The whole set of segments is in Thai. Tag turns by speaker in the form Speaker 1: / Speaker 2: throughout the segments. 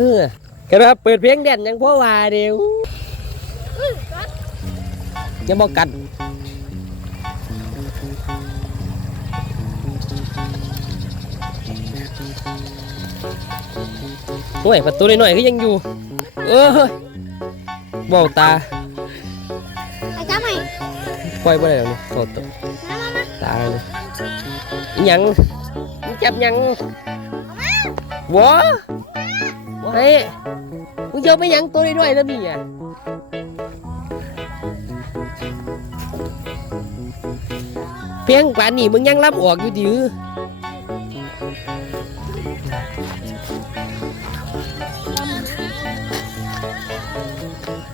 Speaker 1: ออก็ว่าเปิดเพลงแดนยังพ่อว่าเดียวยังบอกกันโอ้ยประตูหน่อยๆก็ยังอยู่ เออบอกตา
Speaker 2: ไอ้จ้าใหม่
Speaker 1: ปล่อยบ่ได้แล้วนี่โคตร
Speaker 2: มามามา
Speaker 1: ตาเลยอิหยังมึงจับหยังบัว เฮ้ยมึงจะเอาไม่ยั้งตัวน้วยแล้วนี่อะเพียงกว่านนี้มึงยังรับออกอยู่ดิ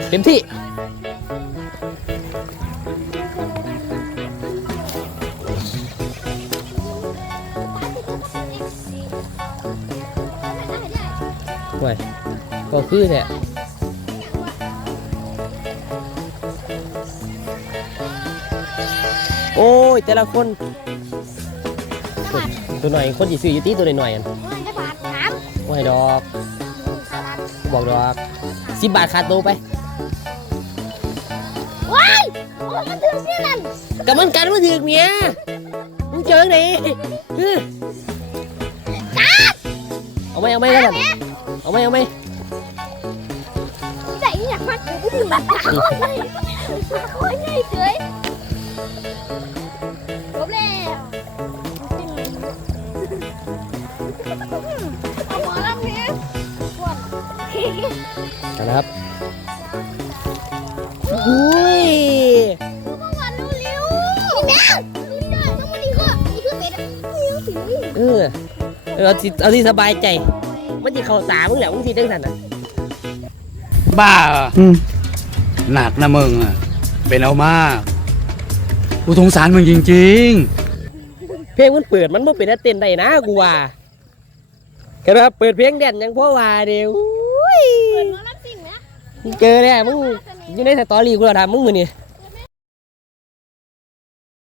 Speaker 1: เต็มที่ ไว้ก็คือแท้โอ้ย แต่ละคนตัวตัวหน่อยคนที่ซื้ออยู่ตีตัวหน่อยๆอัน
Speaker 2: โอ้ยได้บาทสาม
Speaker 1: ว่าให้ดอก
Speaker 2: สามบาท
Speaker 1: บอกดอกสิบบาทขาดตัวไป
Speaker 2: ว้ายโอ้มันถึงนี่นั่น
Speaker 1: กับมันกันมาถึงเมียมึงเจอไหนอื้อเอาไหมเอาไหมกัน เอาไหมเอาไหม
Speaker 2: ใจอยากมาถึงถึงบัตรโอ้ยง่ายเฉยจบแล้วเอาหัวลำนี้ปวด
Speaker 1: เอาละครับอุ้ย
Speaker 2: เมื่อวานเร็วนี่นะนี่ต้องมาดีกว่านี่คือเป็ดนี่คือสี
Speaker 1: เออเอาที่เอาที่สบายใจ มันจะเข้าตามึงแหละมึงทีจังสันอะ
Speaker 3: บ้าเหรอหนักนะมึงอะเป็นเอามากกูสงสารมึงจริง
Speaker 1: เพลงมันเปิดมันบ่เป็นอันเต้นได้นะกูว่าก็ว่าเปิดเพลงแดนยังพ่อว่าเดียวอุ้ย
Speaker 2: เปิดหมอลำสิ่งนะ
Speaker 1: มึงเจอเนี่ยมึงอยู่ในสตอรี่กูแล้วทำมึงมือนี่
Speaker 2: เ